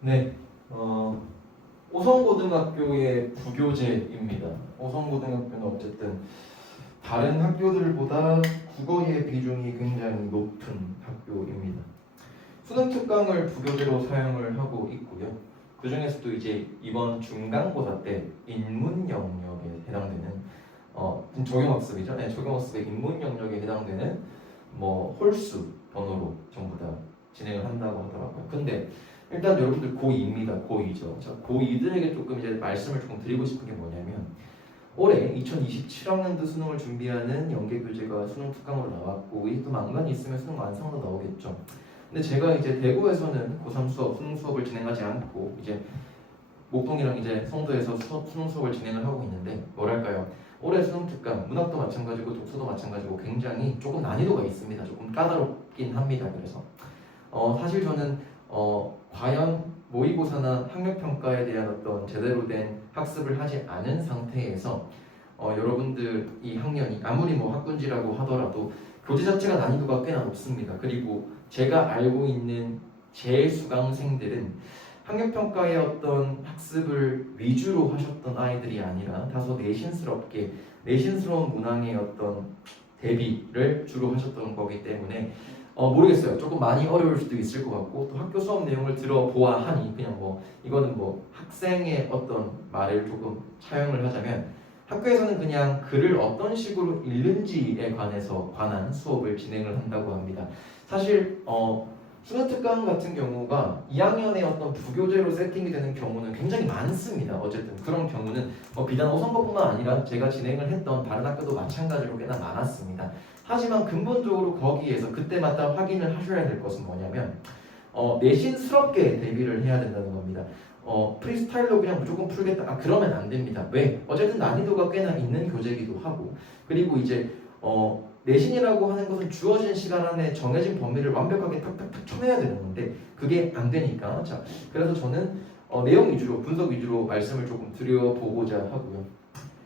네, 오성고등학교의 부교재입니다. 오성고등학교는 어쨌든 다른 학교들보다 국어의 비중이 굉장히 높은 학교입니다. 수능 특강을 부교재로 사용을 하고 있고요. 그 중에서도 이제 이번 중간고사 때 인문 영역에 해당되는 적용학습이죠. 네, 적용학습의 인문 영역에 해당되는 뭐 홀수 번호로 전부 다 진행을 한다고 하더라고요. 근데 일단 여러분들 고2입니다. 고2죠. 자, 고2들에게 조금 이제 말씀을 조금 드리고 싶은 게 뭐냐면 올해 2027학년도 수능을 준비하는 연계교재가 수능 특강으로 나왔고 이게 또 망간이 있으면 수능 완성도 나오겠죠. 근데 제가 이제 대구에서는 고3 수업, 수능 수업을 진행하지 않고 이제 목동이랑 이제 송도에서 수능 수업을 진행을 하고 있는데 뭐랄까요? 올해 수능 특강, 문학도 마찬가지고 독서도 마찬가지고 굉장히 조금 난이도가 있습니다. 조금 까다롭긴 합니다. 그래서 사실 저는 과연 모의고사나 학력평가에 대한 어떤 제대로 된 학습을 하지 않은 상태에서 여러분들 이 학년이 아무리 뭐 학군지라고 하더라도 교재 자체가 난이도가 꽤나 높습니다. 그리고 제가 알고 있는 제 수강생들은 학력평가의 어떤 학습을 위주로 하셨던 아이들이 아니라 다소 내신스러운 문항의 어떤 대비를 주로 하셨던 거기 때문에 모르겠어요. 조금 많이 어려울 수도 있을 것 같고 또 학교 수업 내용을 들어보아하니 그냥 뭐 이거는 뭐 학생의 어떤 말을 조금 차용을 하자면 학교에서는 그냥 글을 어떤 식으로 읽는지에 관한 수업을 진행을 한다고 합니다. 사실 수능 특강 같은 경우가 2학년의 어떤 부교재로 세팅이 되는 경우는 굉장히 많습니다. 어쨌든 그런 경우는 비단 오성고뿐만 아니라 제가 진행을 했던 다른 학교도 마찬가지로 꽤나 많았습니다. 하지만 근본적으로 거기에서 그때마다 확인을 하셔야 될 것은 뭐냐면 내신스럽게 대비를 해야 된다는 겁니다. 프리스타일로 그냥 무조건 풀겠다. 그러면 안 됩니다. 왜? 어쨌든 난이도가 꽤나 있는 교재이기도 하고 그리고 이제 내신이라고 하는 것은 주어진 시간 안에 정해진 범위를 완벽하게 탁탁탁 쳐내야 되는 건데 그게 안 되니까 자 그래서 저는 내용 위주로 분석 위주로 말씀을 조금 드려보고자 하고요.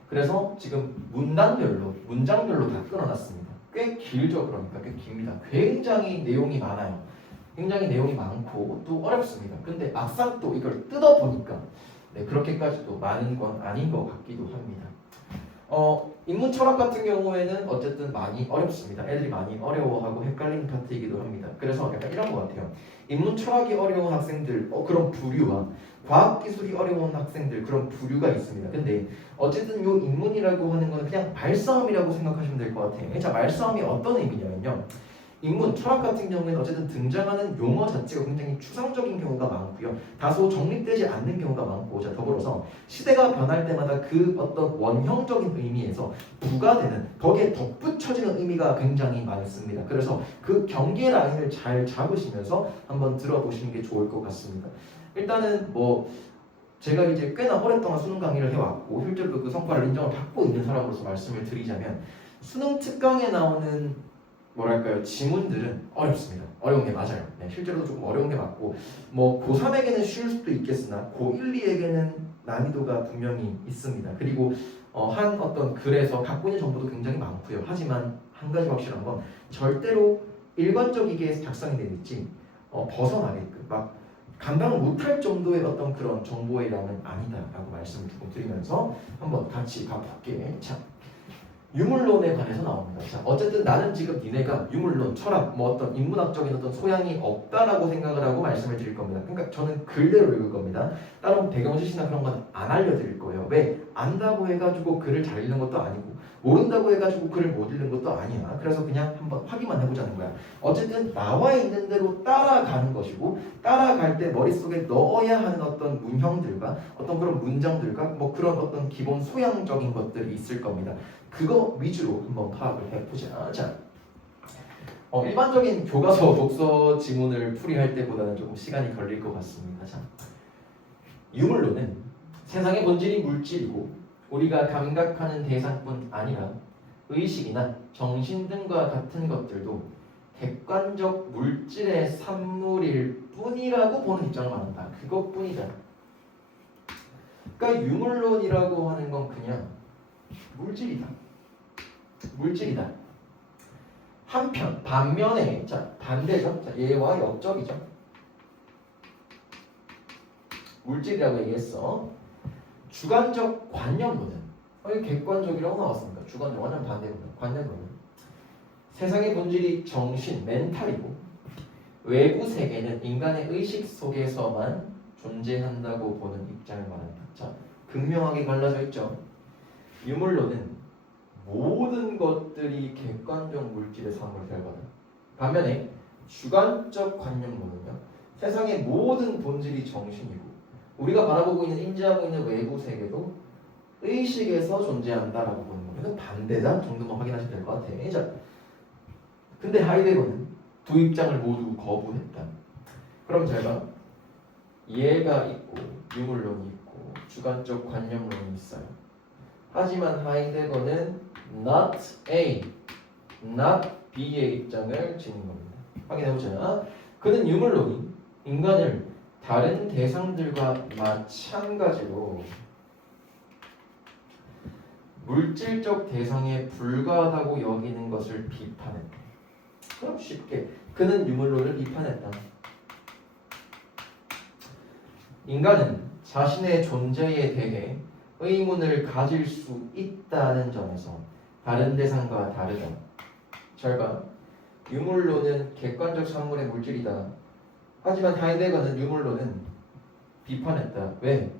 그래서 지금 문장별로 다 끊어놨습니다. 꽤 길죠. 그러니까 꽤 깁니다. 굉장히 내용이 많아요. 굉장히 내용이 많고 또 어렵습니다. 근데 막상 또 이걸 뜯어보니까 그렇게까지도 많은 건 아닌 것 같기도 합니다. 인문 철학 같은 경우에는 어쨌든 많이 어렵습니다. 애들이 많이 어려워하고 헷갈리는 파트이기도 합니다. 그래서 약간 이런 것 같아요. 인문 철학이 어려운 학생들 그런 부류와 과학 기술이 어려운 학생들 그런 부류가 있습니다. 근데 어쨌든 요 인문이라고 하는 거는 그냥 말싸움이라고 생각하시면 될 것 같아요. 자, 말싸움이 어떤 의미냐면요. 인문, 철학 같은 경우에는 어쨌든 등장하는 용어 자체가 굉장히 추상적인 경우가 많고요. 다소 정립되지 않는 경우가 많고 자, 더불어서 시대가 변할 때마다 그 어떤 원형적인 의미에서 부가되는 거기에 덧붙여지는 의미가 굉장히 많습니다. 그래서 그 경계 라인을 잘 잡으시면서 한번 들어보시는 게 좋을 것 같습니다. 일단은 제가 이제 꽤나 오랫동안 수능 강의를 해왔고 실제로 그 성과를 인정을 받고 있는 사람으로서 말씀을 드리자면 수능 특강에 나오는 뭐랄까요 지문들은 어렵습니다. 어려운 게 맞아요. 실제로도 조금 어려운 게 맞고 고3에게는 쉬울 수도 있겠으나 고1, 2에게는 난이도가 분명히 있습니다. 그리고 한 어떤 글에서 갖고 있는 정보도 굉장히 많고요. 하지만 한 가지 확실한 건 절대로 일관적이게 작성이 되어 있지 벗어나게끔 막 감당을 못할 정도의 어떤 그런 정보의 양은 아니다라고 말씀을 조금 드리면서 한번 같이 가볼게. 자, 유물론에 관해서 나옵니다. 자, 어쨌든 나는 지금 니네가 유물론, 철학, 어떤 인문학적인 어떤 소양이 없다라고 생각을 하고 말씀을 드릴 겁니다. 그러니까 저는 글대로 읽을 겁니다. 다른 배경 지시나 그런 건 안 알려드릴 거예요. 왜? 안다고 해가지고 글을 잘 읽는 것도 아니고 모른다고 해가지고 글을 못 읽는 것도 아니야. 그래서 그냥 한번 확인만 해보자는 거야. 어쨌든 나와 있는 대로 따라가는 것이고 따라갈 때 머릿속에 넣어야 하는 어떤 문형들과 어떤 그런 문장들과 그런 어떤 기본 소양적인 것들이 있을 겁니다. 그거 위주로 한번 파악을 해보자. 자, 일반적인 교과서 독서 지문을 풀이할 때보다는 조금 시간이 걸릴 것 같습니다. 자, 유물론은 세상의 본질이 물질이고 우리가 감각하는 대상뿐 아니라 의식이나 정신 등과 같은 것들도 객관적 물질의 산물일 뿐이라고 보는 입장을 말한다. 그것뿐이다. 그러니까 유물론이라고 하는 건 그냥 물질이다. 반면에 자 반대죠. 자, 얘와 역적이죠. 물질이라고 얘기했어. 주관적 관념론은 여기 객관적이라고 나왔습니다. 주관적 완전 반대입니다. 관념론은 세상의 본질이 정신, 멘탈이고 외부 세계는 인간의 의식 속에서만 존재한다고 보는 입장을 말한다. 자, 극명하게 갈라져 있죠. 유물론은 모든 것들이 객관적 물질의 사물을 결과다. 반면에 주관적 관념론은요, 세상의 모든 본질이 정신이고 우리가 바라보고 있는 인지하고 있는 외부 세계도 의식에서 존재한다라고 보는 겁니다. 반대다 정도만 확인하시면 될 것 같아요. 자, 근데 하이데거는 두 입장을 모두 거부했다. 그럼 잘 봐. 이해가 있고 유물론이 있고 주관적 관념론이 있어요. 하지만 하이데거는 not A, not B의 입장을 지닌 겁니다. 확인해보자. 그는 유물론이 인간을 다른 대상들과 마찬가지로 물질적 대상에 불과하다고 여기는 것을 비판했다. 그럼 쉽게 그는 유물론을 비판했다. 인간은 자신의 존재에 대해 의문을 가질 수 있다는 점에서 다른 대상과 다르다. 잘 봐. 유물론은 객관적 사물의 물질이다. 하지만 하이데거는 유물론은 비판했다. 왜?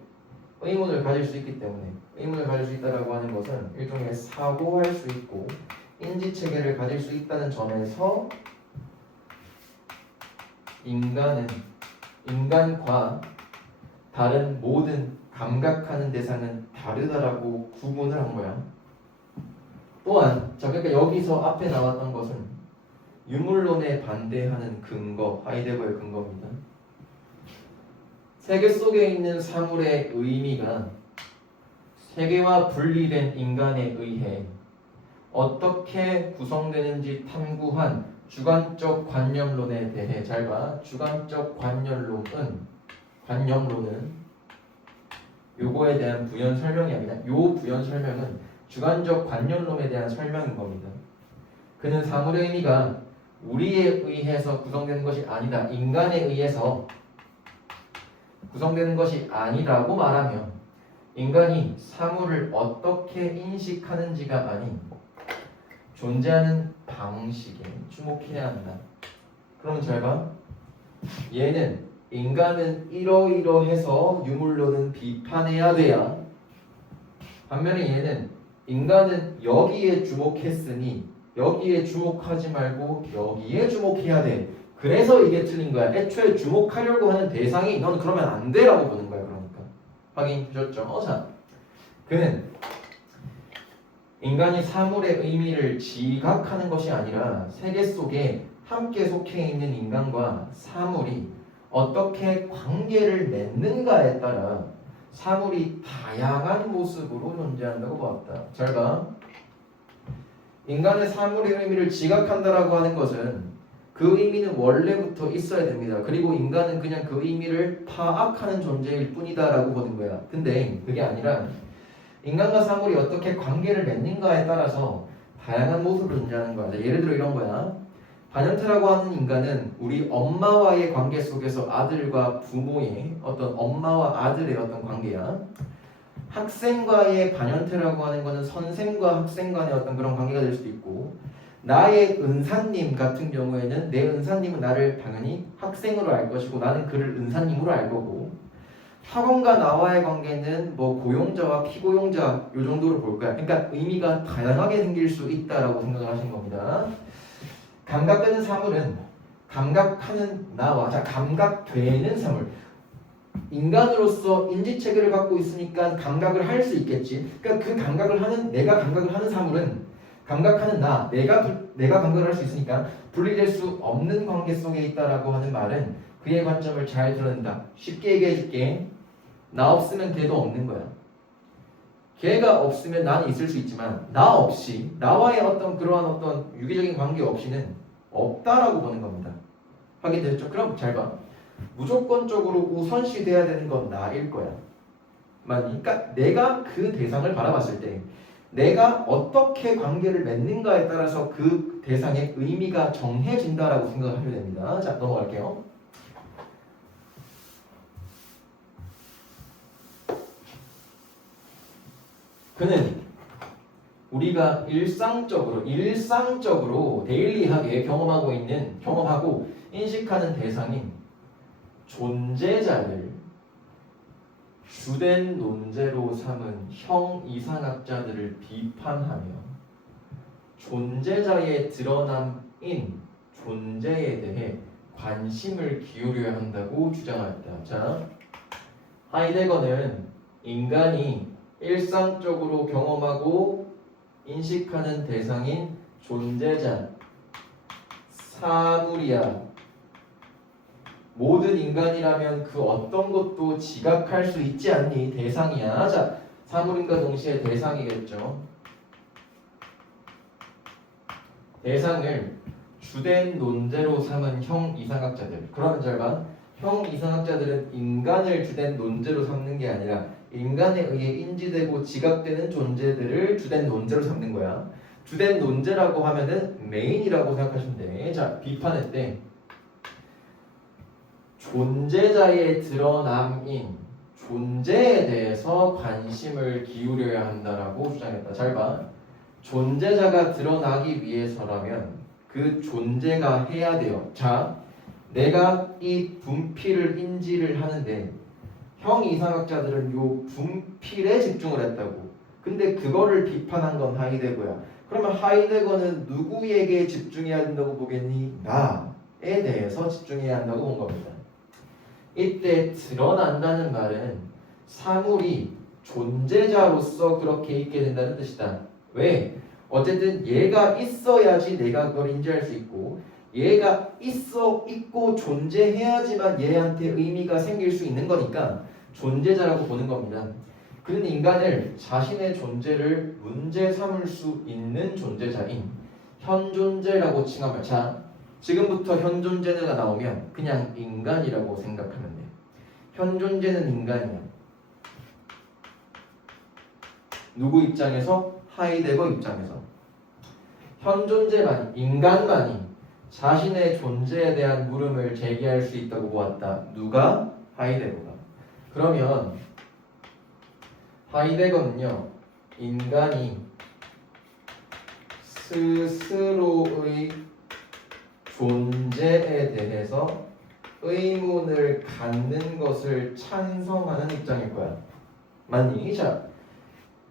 의문을 가질 수 있기 때문에. 의문을 가질 수 있다라고 하는 것은 일종의 사고할 수 있고 인지체계를 가질 수 있다는 점에서 인간과 다른 모든 감각하는 대상은 다르다라고 구분을 한 거야. 또한 자, 그러니까 여기서 앞에 나왔던 것은 유물론에 반대하는 근거, 하이데거의 근거입니다. 세계 속에 있는 사물의 의미가 세계와 분리된 인간에 의해 어떻게 구성되는지 탐구한 주관적 관념론에 대해 잘 봐. 주관적 관념론은 요거에 대한 부연 설명이 아니라 요 부연 설명은 주관적 관념론에 대한 설명인 겁니다. 그는 사물의 의미가 우리에 의해서 구성되는 것이 아니다. 인간에 의해서 구성되는 것이 아니라고 말하며 인간이 사물을 어떻게 인식하는지가 아닌 존재하는 방식에 주목해야 한다. 그러면 잘 봐. 얘는 인간은 이러이러해서 유물론은 비판해야 돼야. 반면에 얘는 인간은 여기에 주목했으니 여기에 주목하지 말고 여기에 주목해야 돼. 그래서 이게 틀린 거야. 애초에 주목하려고 하는 대상이 넌 그러면 안 돼라고 보는 거야. 그러니까 확인되셨죠? 자, 그는 인간이 사물의 의미를 지각하는 것이 아니라 세계 속에 함께 속해 있는 인간과 사물이 어떻게 관계를 맺는가에 따라 사물이 다양한 모습으로 존재한다고 보았다. 잘 봐. 인간의 사물의 의미를 지각한다라고 하는 것은 그 의미는 원래부터 있어야 됩니다. 그리고 인간은 그냥 그 의미를 파악하는 존재일 뿐이다라고 보는 거야. 근데 그게 아니라 인간과 사물이 어떻게 관계를 맺는가에 따라서 다양한 모습으로 존재하는 거야. 예를 들어 이런 거야. 반연태라고 하는 인간은 우리 엄마와의 관계 속에서 아들과 부모의 어떤 엄마와 아들의 어떤 관계야. 학생과의 반연태라고 하는 거는 선생과 학생 간의 어떤 그런 관계가 될 수도 있고, 나의 은사님 같은 경우에는 내 은사님은 나를 당연히 학생으로 알 것이고 나는 그를 은사님으로 알 거고, 학원과 나와의 관계는 뭐 고용자와 피고용자 요 정도로 볼 거야. 그러니까 의미가 다양하게 생길 수 있다라고 생각을 하신 겁니다. 감각되는 사물은 감각하는 나와, 자, 감각되는 사물, 인간으로서 인지체계를 갖고 있으니까 감각을 할 수 있겠지. 그러니까 그 감각을 하는, 내가 감각을 하는 사물은 감각하는 나, 내가 감각을 할 수 있으니까 분리될 수 없는 관계 속에 있다라고 하는 말은 그의 관점을 잘 들은다. 쉽게 얘기해 줄게. 나 없으면 걔도 없는 거야. 걔가 없으면 나는 있을 수 있지만 나 없이, 나와의 어떤 그러한 어떤 유기적인 관계 없이는 없다라고 보는 겁니다. 확인되셨죠? 그럼 잘 봐. 무조건적으로 우선시돼야 되는 건 나일 거야. 그러니까 내가 그 대상을 바라봤을 때 내가 어떻게 관계를 맺는가에 따라서 그 대상의 의미가 정해진다라고 생각을 하면 됩니다. 자, 넘어갈게요. 그는 우리가 일상적으로 데일리하게 경험하고 인식하는 대상인 존재자를 주된 논제로 삼은 형 이상학자들을 비판하며 존재자의 드러남인 존재에 대해 관심을 기울여야 한다고 주장했다. 자, 하이데거는 인간이 일상적으로 경험하고 인식하는 대상인 존재자, 사물이야. 모든 인간이라면 그 어떤 것도 지각할 수 있지 않니? 대상이야. 자, 사물인과 동시에 대상이겠죠. 대상을 주된 논제로 삼은 형 이상학자들. 그러면 잘 봐. 형 이상학자들은 인간을 주된 논제로 삼는 게 아니라 인간에 의해 인지되고 지각되는 존재들을 주된 논제로 삼는 거야. 주된 논제라고 하면은 메인이라고 생각하시면 돼. 자, 비판했대. 존재자의 드러남인 존재에 대해서 관심을 기울여야 한다라고 주장했다. 잘 봐. 존재자가 드러나기 위해서라면 그 존재가 해야 돼요. 자, 내가 이 분필을 인지를 하는데 형 이상학자들은 요 분필에 집중을 했다고. 근데 그거를 비판한 건 하이데거야. 그러면 하이데거는 누구에게 집중해야 된다고 보겠니? 나에 대해서 집중해야 한다고 본 겁니다. 이때 드러난다는 말은 사물이 존재자로서 그렇게 있게 된다는 뜻이다. 왜? 어쨌든 얘가 있어야지 내가 그걸 인지할 수 있고 얘가 있고 존재해야지만 얘한테 의미가 생길 수 있는 거니까 존재자라고 보는 겁니다. 그는 인간을 자신의 존재를 문제 삼을 수 있는 존재자인 현존재라고 칭하며, 자, 지금부터 현존재가 나오면 그냥 인간이라고 생각하면 돼. 현존재는 인간이야. 누구 입장에서? 하이데거 입장에서. 현존재만, 인간만이 자신의 존재에 대한 물음을 제기할 수 있다고 보았다. 누가? 하이데거가. 그러면 하이데거는요, 인간이 스스로의 존재에 대해서 의문을 갖는 것을 찬성하는 입장일 거야. 맞니? 자,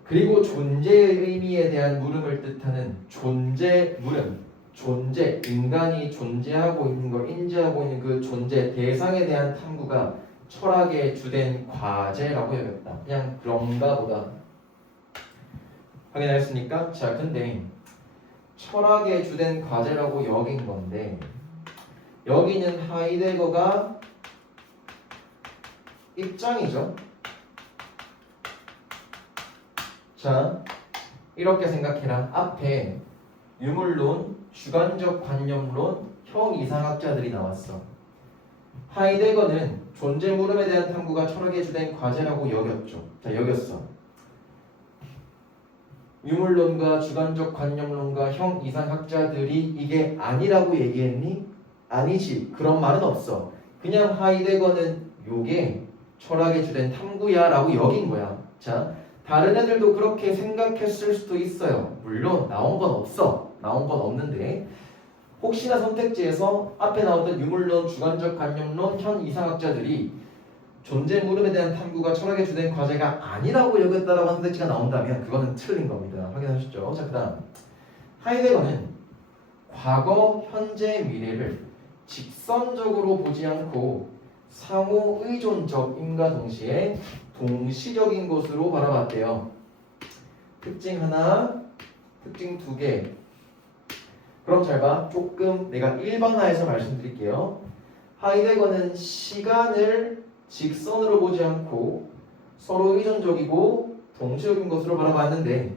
그리고 존재의 의미에 대한 물음을 뜻하는 존재 물음, 존재, 인간이 존재하고 있는 걸 인지하고 있는 그 존재 대상에 대한 탐구가 철학의 주된 과제라고 여겼다. 그냥 그런가 보다. 확인하셨습니까? 자, 근데 철학의 주된 과제라고 여긴 건데 여기는 하이데거가 입장이죠. 자, 이렇게 생각해라. 앞에 유물론, 주관적 관념론, 형 이상학자들이 나왔어. 하이데거는 존재 물음에 대한 탐구가 철학의 주된 과제라고 여겼죠. 자, 여겼어. 유물론과 주관적 관념론과 형 이상학자들이 이게 아니라고 얘기했니? 아니지. 그런 말은 없어. 그냥 하이데거는 요게 철학의 주된 탐구야 라고 여긴 거야. 자, 다른 애들도 그렇게 생각했을 수도 있어요. 물론 나온 건 없어. 나온 건 없는데 혹시나 선택지에서 앞에 나왔던 유물론, 주관적 관념론, 형 이상학자들이 존재 물음에 대한 탐구가 철학의 주된 과제가 아니라고 여겼다라고 하는 선택지가 나온다면 그거는 틀린 겁니다. 확인하셨죠? 자, 그 다음 하이데거는 과거, 현재, 미래를 직선적으로 보지 않고 상호 의존적임과 동시에 동시적인 것으로 바라봤대요. 특징 하나, 특징 두 개. 그럼 잘 봐. 조금 내가 일반화해서 말씀드릴게요. 하이데거는 시간을 직선으로 보지 않고 서로 의존적이고 동시적인 것으로 바라봤는데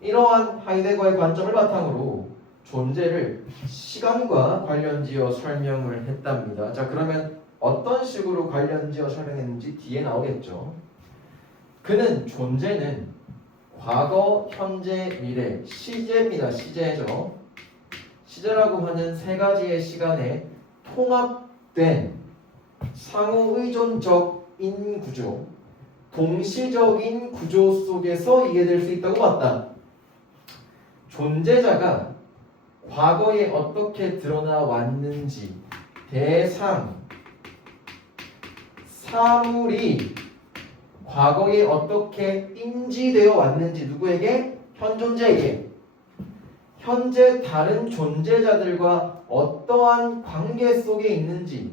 이러한 하이데거의 관점을 바탕으로 존재를 시간과 관련지어 설명을 했답니다. 자, 그러면 어떤 식으로 관련지어 설명했는지 뒤에 나오겠죠. 그는 존재는 과거, 현재, 미래, 시제입니다. 시제죠. 시제라고 하는 세 가지의 시간에 통합된 상호 의존적인 구조, 동시적인 구조 속에서 이해될 수 있다고 봤다. 존재자가 과거에 어떻게 드러나 왔는지, 대상, 사물이 과거에 어떻게 인지되어 왔는지, 누구에게? 현존재에게. 현재 다른 존재자들과 어떠한 관계 속에 있는지,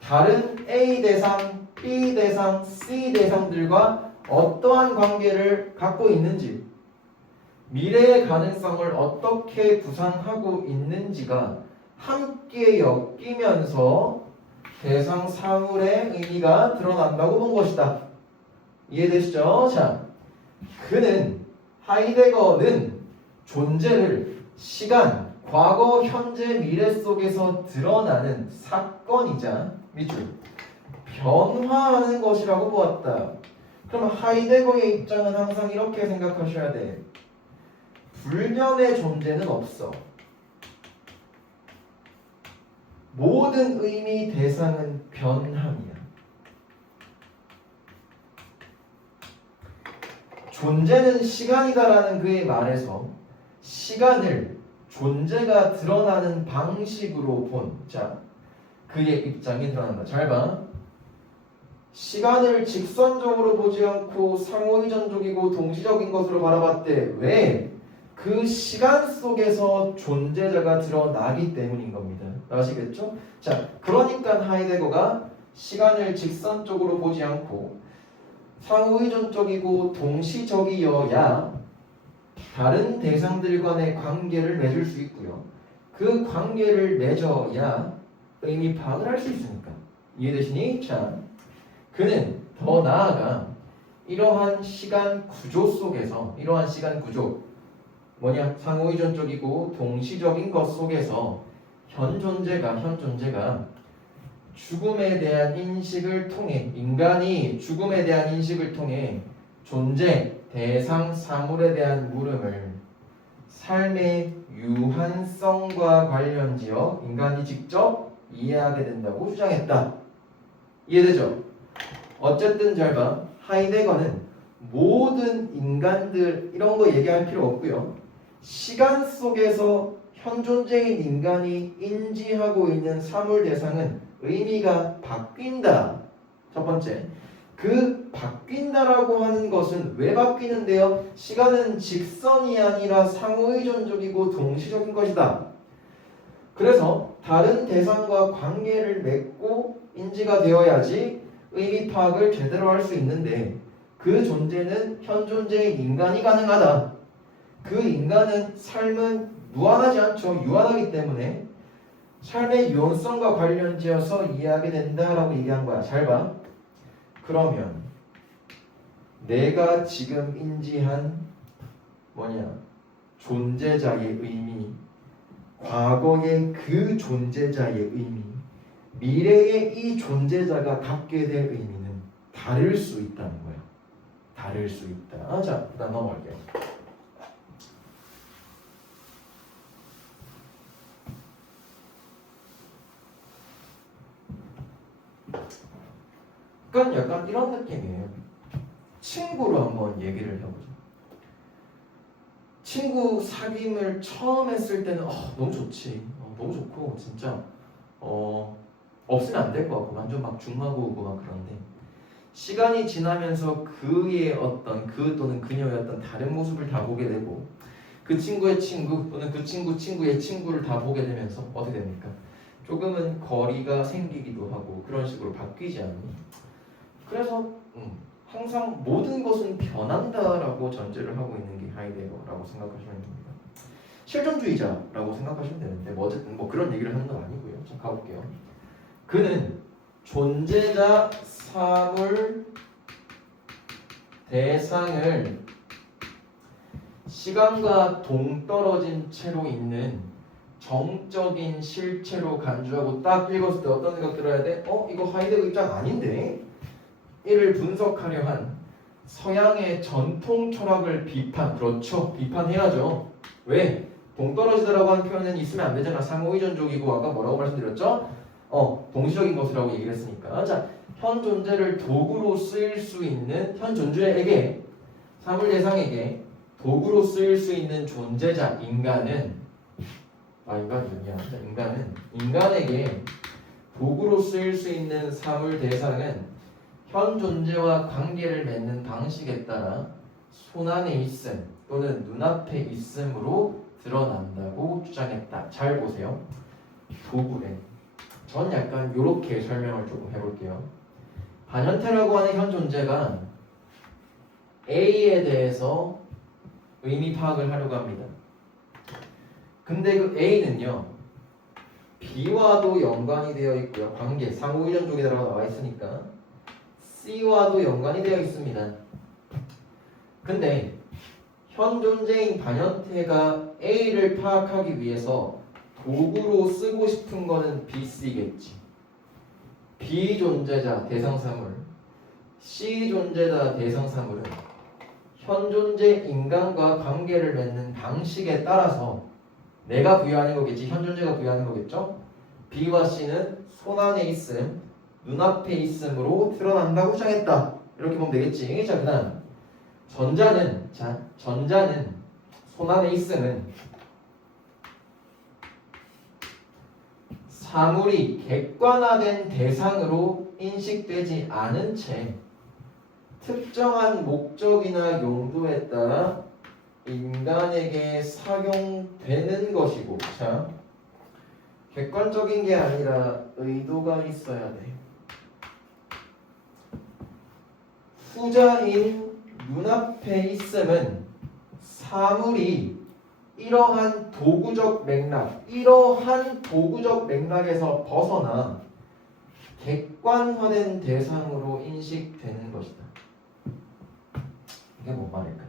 다른 A 대상, B 대상, C 대상들과 어떠한 관계를 갖고 있는지, 미래의 가능성을 어떻게 구상하고 있는지가 함께 엮이면서 대상 사물의 의미가 드러난다고 본 것이다. 이해되시죠? 자, 하이데거는 존재를 시간, 과거, 현재, 미래 속에서 드러나는 사건이자 밑줄 변화하는 것이라고 보았다. 그럼 하이데거의 입장은 항상 이렇게 생각하셔야 돼. 불변의 존재는 없어. 모든 의미 대상은 변함이야. 존재는 시간이다라는 그의 말에서 시간을 존재가 드러나는 방식으로 본, 자, 그의 입장이 드러난다. 잘 봐. 시간을 직선적으로 보지 않고 상호의존적이고 동시적인 것으로 바라봤대. 왜? 그 시간 속에서 존재자가 드러나기 때문인 겁니다. 아시겠죠? 자, 그러니까 하이데거가 시간을 직선적으로 보지 않고 상호의존적이고 동시적이어야 다른 대상들 간의 관계를 맺을 수 있고요. 그 관계를 맺어야 의미 파악을 할 수 있으니까. 이해되시니? 자, 그는 더 나아가 이러한 시간 구조 속에서, 이러한 시간 구조 뭐냐? 상호의존적이고 동시적인 것 속에서 현 존재가 죽음에 대한 인식을 통해, 인간이 죽음에 대한 인식을 통해 존재, 대상, 사물에 대한 물음을 삶의 유한성과 관련지어 인간이 직접 이해하게 된다고 주장했다. 이해되죠? 어쨌든 잘 봐. 하이데거는 모든 인간들 이런 거 얘기할 필요 없고요. 시간 속에서 현존재인 인간이 인지하고 있는 사물 대상은 의미가 바뀐다. 첫 번째, 그 바뀐다라고 하는 것은 왜 바뀌는데요? 시간은 직선이 아니라 상호의존적이고 동시적인 것이다. 그래서 다른 대상과 관계를 맺고 인지가 되어야지 의미 파악을 제대로 할 수 있는데, 그 존재는 현존재인 인간이 가능하다. 그 인간은 삶은 무한하지 않죠. 유한하기 때문에 삶의 유연성과 관련지어서 이해하게 된다라고 얘기한 거야. 잘 봐. 그러면 내가 지금 인지한 존재자의 의미, 과거의 그 존재자의 의미, 미래의 이 존재자가 갖게 될 의미는 다를 수 있다는 거야. 다를 수 있다. 자, 그다음 넘어갈게요. 그러니까 약간 이런 느낌이에요. 친구로 한번 얘기를 해보죠. 친구 사귐을 처음 했을 때는 너무 좋지. 너무 좋고 진짜 없으면 안 될 것 같고 완전 막 중마고우고 막 그런데 시간이 지나면서 그의 어떤 그 또는 그녀의 어떤 다른 모습을 다 보게 되고 그 친구의 친구 또는 그 친구의 친구를 다 보게 되면서 어떻게 됩니까? 조금은 거리가 생기기도 하고 그런 식으로 바뀌지 않니? 그래서 항상 모든 것은 변한다라고 전제를 하고 있는 게 하이데거라고 생각하시면 됩니다. 실존주의자라고 생각하시면 되는데 어쨌든 그런 얘기를 하는 건 아니고요. 자, 가볼게요. 그는 존재자, 사물, 대상을 시간과 동떨어진 채로 있는 정적인 실체로 간주하고 딱 읽었을 때 어떤 생각 들어야 돼? 이거 하이데거 입장 아닌데? 이를 분석하려 한 서양의 전통 철학을 그렇죠. 비판해야죠. 왜? 동떨어지다라고 하는 표현은 있으면 안 되잖아. 상호의존적이고 아까 뭐라고 말씀드렸죠? 동시적인 것이라고 얘기를 했으니까. 자, 현 존재를 도구로 쓰일 수 있는 현 존재에게 사물 대상에게 도구로 쓰일 수 있는 존재자 인간은 인간에게 도구로 쓰일 수 있는 사물 대상은 현 존재와 관계를 맺는 방식에 따라 손안에 있음 또는 눈앞에 있음으로 드러난다고 주장했다. 잘 보세요. 도구래. 전 약간 이렇게 설명을 조금 해볼게요. 반현태라고 하는 현 존재가 A에 대해서 의미 파악을 하려고 합니다. 근데 그 A는요 B와도 연관이 되어 있고요. 관계, 상호이전 쪽에 나와 있으니까 C와도 연관이 되어 있습니다. 근데 현 존재인 반현태가 A를 파악하기 위해서 도구로 쓰고 싶은 거는 B, C겠지. B 존재자 대상사물, C 존재자 대상사물은 현 존재 인간과 관계를 맺는 방식에 따라서 내가 부여하는 거겠지. 현 존재가 부여하는 거겠죠. B와 C는 손안에 있음, 눈앞에 있음으로 드러난다고 주장했다. 이렇게 보면 되겠지. 자, 그다음 전자는 손안에 있음은 사물이 객관화된 대상으로 인식되지 않은 채 특정한 목적이나 용도에 따라 인간에게 사용되는 것이고, 자, 객관적인 게 아니라 의도가 있어야 돼. 후자인 눈앞에 있음은 사물이 이러한 도구적 맥락에서 벗어나 객관화된 대상으로 인식되는 것이다. 이게 뭔 말일까?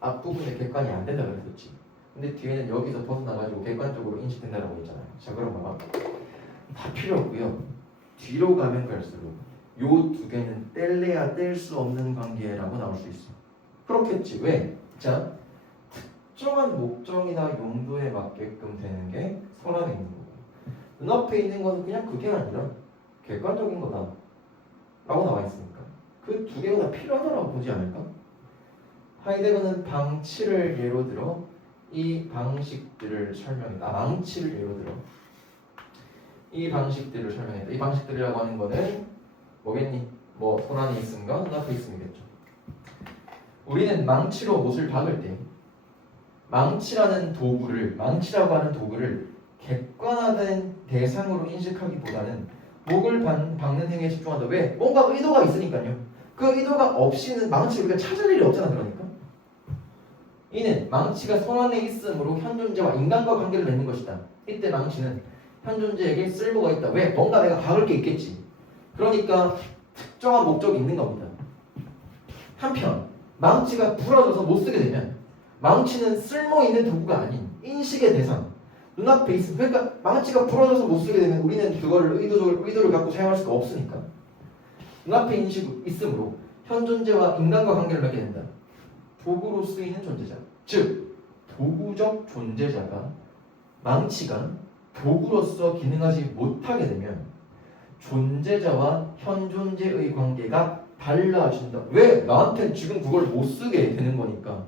앞부분에 객관이 안 된다 그랬었지. 근데 뒤에는 여기서 벗어나가지고 객관적으로 인식된다고 했잖아요. 자, 그럼 봐봐. 다 필요 없고요. 뒤로 가면 갈수록 요 두 개는 뗄래야 뗄 수 없는 관계라고 나올 수 있어. 그렇겠지. 왜? 자, 특정한 목적이나 용도에 맞게끔 되는 게 손안에 있는 거고, 눈앞에 있는 것은 그냥 그게 아니라 객관적인 거다 라고 나와 있으니까 그 두 개가 다 필요하다고 보지 않을까? 하이데거는 방치를 예로 들어 이 방식들을 설명했다. 망치를 예로 들어 이 방식들을 설명했다. 이 방식들이라고 하는 거는 뭐겠니? 뭐 손안에 있음과 눈앞에 있음이겠죠. 우리는 망치로 못을 박을 때 망치라고 하는 도구를 객관화된 대상으로 인식하기보다는 목을 박는 행위에 집중한다. 왜? 뭔가 의도가 있으니까요. 그 의도가 없이는 망치를 우리가 찾을 일이 없잖아. 그러니까 이는 망치가 손안에 있으므로 현 존재와 인간과 관계를 맺는 것이다. 이때 망치는 현 존재에게 쓸모가 있다. 왜? 뭔가 내가 박을 게 있겠지. 그러니까 특정한 목적이 있는 겁니다. 한편 망치가 부러져서 못 쓰게 되면 망치는 쓸모 있는 도구가 아닌 인식의 대상, 눈앞에 있음. 그러니까 망치가 부러져서 못 쓰게 되면 우리는 그거를 의도를 갖고 사용할 수가 없으니까 눈앞에 있음으로 현 존재와 인간과 관계를 맺게 된다. 도구로 쓰이는 존재자, 즉 도구적 존재자가 망치가 도구로서 기능하지 못하게 되면 존재자와 현 존재의 관계가 달라진다. 왜? 나한테는 지금 그걸 못 쓰게 되는 거니까.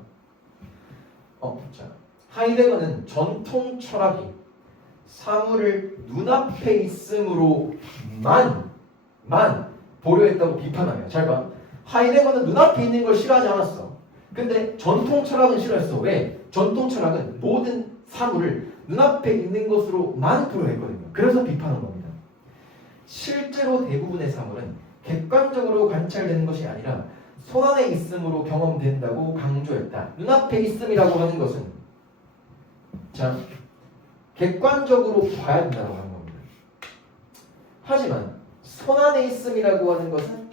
자, 하이데거는 전통 철학이 사물을 눈앞에 있음으로만 보려 했다고 비판하며, 잘 봐. 하이데거는 눈앞에 있는 걸 싫어하지 않았어. 근데 전통 철학은 싫어했어. 왜? 전통 철학은 모든 사물을 눈앞에 있는 것으로만 보려 했거든요. 그래서 비판한 겁니다. 실제로 대부분의 사물은 객관적으로 관찰되는 것이 아니라 손안에 있음으로 경험된다고 강조했다. 눈앞에 있음이라고 하는 것은, 자, 객관적으로 봐야 된다고 하는 겁니다. 하지만 손안에 있음이라고 하는 것은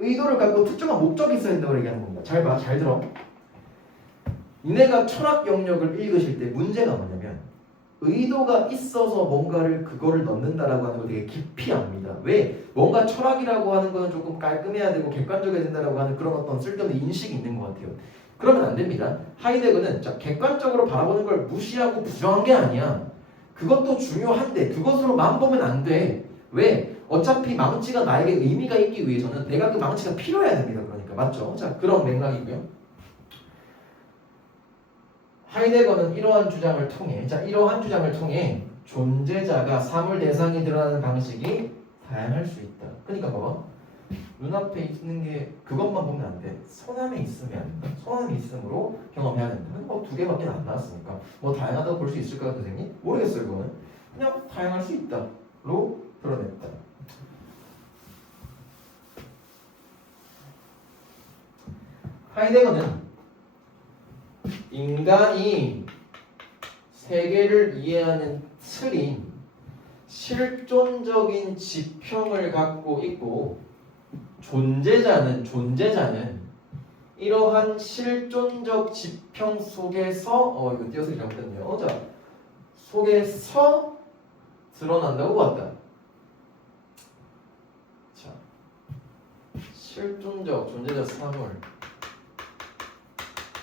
의도를 갖고 특정한 목적이 있어야 된다고 얘기하는 겁니다. 잘 봐, 잘 들어. 니네가 철학 영역을 읽으실 때 문제가 뭐냐면 의도가 있어서 뭔가를 그거를 넣는다라고 하는 거 되게 깊이 압니다. 왜? 뭔가 철학이라고 하는 거는 조금 깔끔해야 되고 객관적이어야 된다라고 하는 그런 어떤 쓸데없는 인식이 있는 것 같아요. 그러면 안 됩니다. 하이데거는 자, 객관적으로 바라보는 걸 무시하고 부정한 게 아니야. 그것도 중요한데 그것으로만 보면 안 돼. 왜? 어차피 망치가 나에게 의미가 있기 위해서는 내가 그 망치가 필요해야 됩니다. 그러니까 맞죠? 자, 그런 맥락이고요. 하이데거는 이러한 주장을 통해 존재자가 사물 대상이 드러나는 방식이 다양할 수 있다. 그러니까 봐봐. 눈앞에 있는 게 그것만 보면 안 돼. 손안에 있음으로 경험해야 된다. 두 개밖에 안 나왔으니까 다양하다고 볼 수 있을까요, 선생님? 모르겠어요, 이거는. 그냥 다양할 수 있다로 드러냈다. 하이데거는 인간이 세계를 이해하는 틀인 실존적인 지평을 갖고 있고 존재자는 이러한 실존적 지평 속에서 이거 띄어쓰기 잘못했네요. 자, 속에서 드러난다고 봤다. 자, 실존적 존재자 사물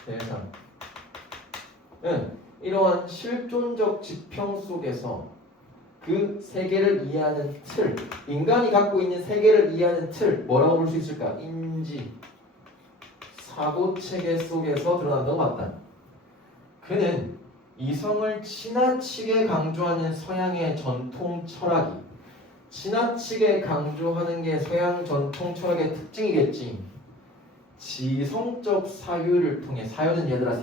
대상 이러한 실존적 지평 속에서 그 세계를 이해하는 틀, 인간이 갖고 있는 세계를 이해하는 틀, 뭐라고 볼 수 있을까? 인지, 사고체계 속에서 드러난다고 봤다. 그는 이성을 지나치게 강조하는 서양의 전통 철학이, 지나치게 강조하는 게 서양 전통 철학의 특징이겠지. 지성적 사유를 통해, 사유는 얘들아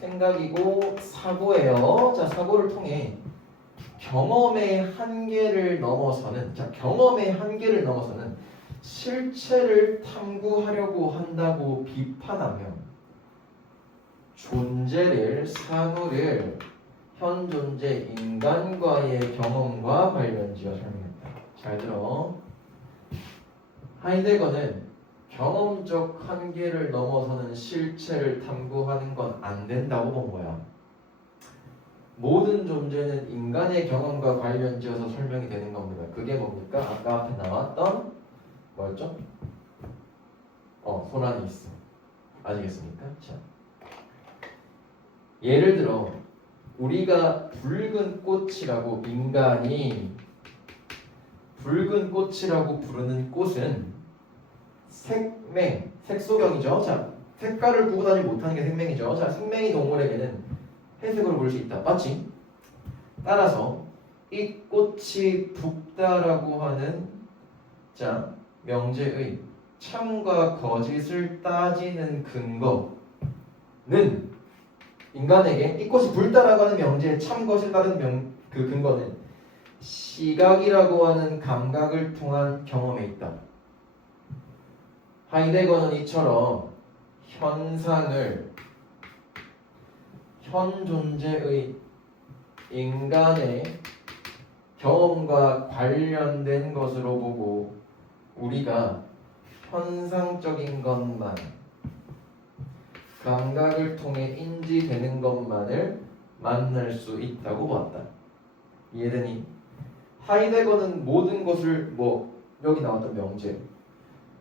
생각이고 사고예요. 자, 사고를 통해 경험의 한계를 넘어서는 실체를 탐구하려고 한다고 비판하며 존재를, 사물을 현존재 인간과의 경험과 관련지어 설명했다. 잘 들어. 하이데거는 경험적 한계를 넘어서는 실체를 탐구하는 건 안 된다고 본 거야. 모든 존재는 인간의 경험과 관련지어서 설명이 되는 겁니다. 그게 뭡니까? 아까 앞에 나왔던 뭐였죠? 손 안에 있어. 아시겠습니까? 자, 예를 들어 우리가 붉은 꽃이라고 인간이 붉은 꽃이라고 부르는 꽃은 색소경이죠. 자, 색깔을 구분하지 못하는 게 생명이죠. 자, 생명이 동물에게는 회색으로 볼 수 있다. 맞지? 따라서 이 꽃이 붉다라고 하는 자 명제의 참과 거짓을 따지는 근거는 인간에게 이 꽃이 붉다라고 하는 명제의 참 거짓을 따르는 그 근거는 시각이라고 하는 감각을 통한 경험에 있다. 하이데거는 이처럼 현상을 현 존재의 인간의 경험과 관련된 것으로 보고 우리가 현상적인 것만 감각을 통해 인지되는 것만을 만날 수 있다고 봤다. 이해되니? 하이데거는 모든 것을 여기 나왔던 명제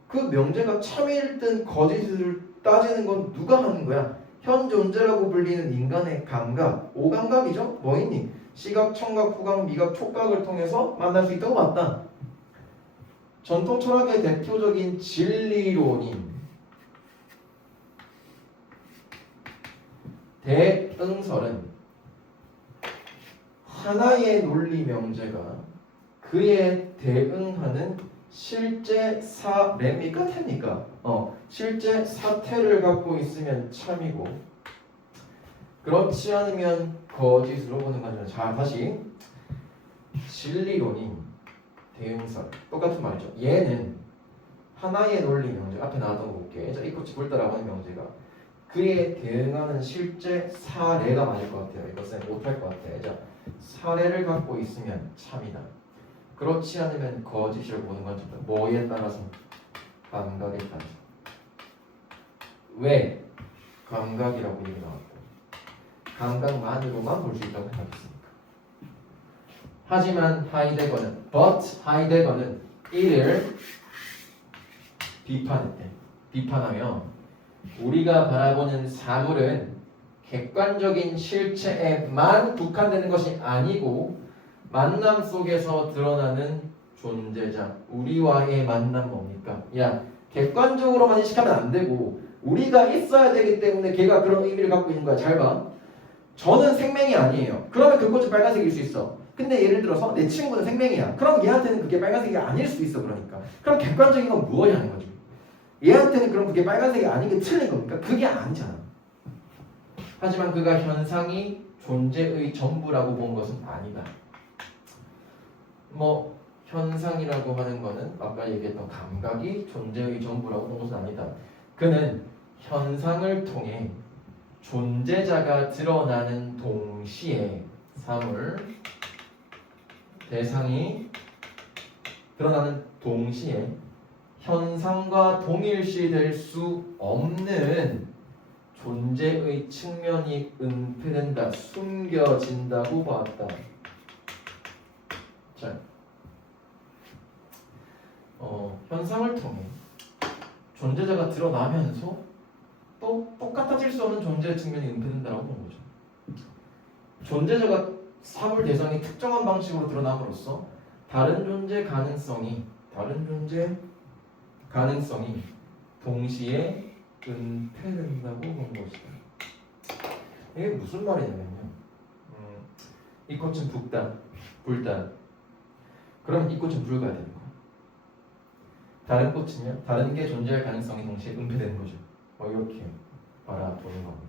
그 명제가 참일든 거짓을 따지는 건 누가 하는 거야? 현 존재라고 불리는 인간의 감각, 오감각이죠? 뭐 있니? 시각, 청각, 후각, 미각, 촉각을 통해서 만날 수 있다고 봤다. 전통 철학의 대표적인 진리론인 대응설은 하나의 논리 명제가 그에 대응하는 실제 랩니까? 태입니까? 실제 사태를 갖고 있으면 참이고 그렇지 않으면 거짓으로 보는 거죠. 자, 다시 진리론인 대응설 똑같은 말이죠. 얘는 하나의 논리 명제 앞에 나왔던 거 볼게. 자, 이 꽃이 붉다라고 하는 명제가 그에 대응하는 실제 사례가 맞을 것 같아요. 이것은 못할 것 같아요. 자, 사례를 갖고 있으면 참이다. 그렇지 않으면 거짓이라고 보는 건 뭐에 따라서? 감각에 따라서. 왜? 감각이라고 얘기 나왔고 감각만으로만 볼 수 있다고 생각했습니까? 하지만 하이데거는 이를 비판했대. 비판하며 우리가 바라보는 사물은 객관적인 실체에만 국한되는 것이 아니고 만남 속에서 드러나는 존재자. 우리와의 만남 뭡니까? 야, 객관적으로만 인식하면 안 되고 우리가 있어야 되기 때문에 걔가 그런 의미를 갖고 있는 거야. 잘 봐. 저는 생명이 아니에요. 그러면 그 꽃이 빨간색일 수 있어. 근데 예를 들어서 내 친구는 생명이야. 그럼 얘한테는 그게 빨간색이 아닐 수 있어. 그러니까. 그럼 객관적인 건 무엇이냐는 거죠. 얘한테는 그럼 그게 빨간색이 아닌 게 틀린 겁니까? 그게 아니잖아. 하지만 그가 현상이 존재의 전부라고 본 것은 아니다. 뭐 현상이라고 하는 거는 아까 얘기했던 감각이 존재의 전부라고 본 것은 아니다. 그는 현상을 통해 존재자가 드러나는 동시에 사물 대상이 드러나는 동시에 현상과 동일시될 수 없는 존재의 측면이 은폐된다, 숨겨진다고 보았다. 자, 현상을 통해 존재자가 드러나면서 또 똑같아질 수 없는 존재의 측면이 은폐된다라고 보는 거죠. 존재자가 사물 대상이 특정한 방식으로 드러남으로써 다른 존재 가능성이 동시에 은폐된다고 본 것이다. 이게 무슨 말이냐면요. 이 꽃은 붓다, 불다. 그러면 이 꽃은 붉어야 되는 거야. 다른 꽃은요, 다른 게 존재할 가능성이 동시에 은폐되는 거죠. 이렇게 바라보는 겁니다.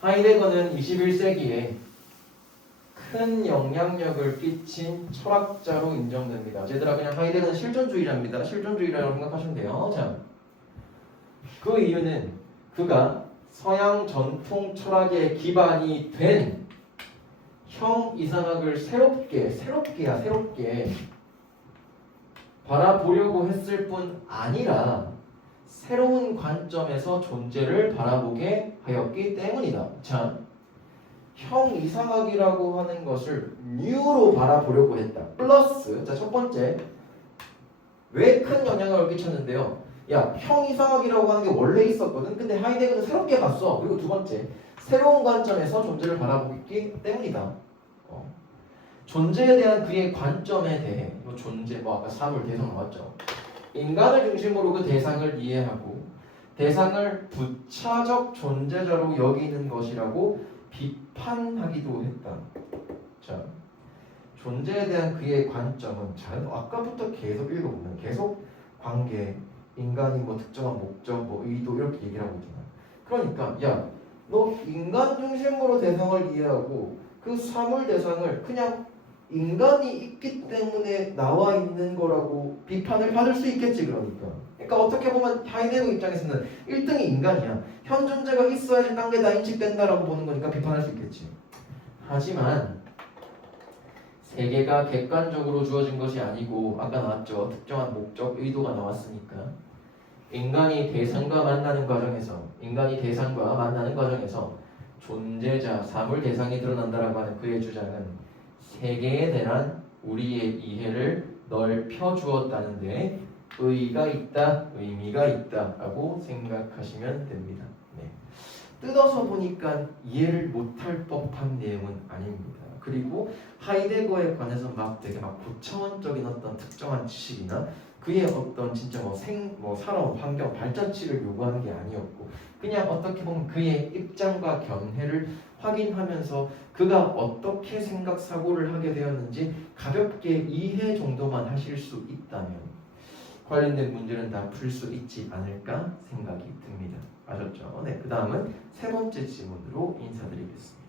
하이데거는 21세기에 큰 영향력을 끼친 철학자로 인정됩니다. 얘들아, 그냥 하이데거는 실존주의자입니다. 실존주의자라고 생각하시면 돼요. 자, 그 이유는 그가 서양 전통 철학의 기반이 된 형이상학을 새롭게 바라보려고 했을 뿐 아니라 새로운 관점에서 존재를 바라보게 하였기 때문이다. 자, 형이상학이라고 하는 것을 뉴로 바라보려고 했다. 플러스, 자, 첫 번째, 왜 큰 영향을 끼쳤는데요? 야, 형이상학이라고 하는 게 원래 있었거든. 근데 하이데거는 새롭게 봤어. 그리고 두 번째, 새로운 관점에서 존재를 바라보기 때문이다. 존재에 대한 그의 관점에 대해 존재, 아까 사물 대상 나왔죠. 인간을 중심으로 그 대상을 이해하고 대상을 부차적 존재자로 여기는 것이라고 비판하기도 했다. 자, 존재에 대한 그의 관점은 잘 아까부터 계속 읽어보면 계속 관계, 인간이 특정한 목적, 의도 이렇게 얘기를 하고 있잖아. 그러니까 야, 너 인간 중심으로 대상을 이해하고 그 사물 대상을 그냥 인간이 있기 때문에 나와 있는 거라고 비판을 받을 수 있겠지. 그러니까 어떻게 보면 하이데거 입장에서는 1등이 인간이야. 현 존재가 있어야지 딴 게 다 인식된다라고 보는 거니까 비판할 수 있겠지. 하지만 세계가 객관적으로 주어진 것이 아니고 아까 나왔죠. 특정한 목적, 의도가 나왔으니까 인간이 대상과 만나는 과정에서 존재자, 사물 대상이 드러난다라고 하는 그의 주장은 세계에 대한 우리의 이해를 넓혀 주었다는데 의미가 있다라고 생각하시면 됩니다. 네. 뜯어서 보니까 이해를 못할 법한 내용은 아닙니다. 그리고 하이데거에 관해서 되게 고차원적인 어떤 특정한 지식이나 그의 어떤 진짜 살아온 환경, 발자취를 요구하는 게 아니었고 그냥 어떻게 보면 그의 입장과 견해를 확인하면서 그가 어떻게 생각 사고를 하게 되었는지 가볍게 이해 정도만 하실 수 있다면 관련된 문제는 다 풀 수 있지 않을까 생각이 듭니다. 아셨죠? 네, 그 다음은 세 번째 질문으로 인사드리겠습니다.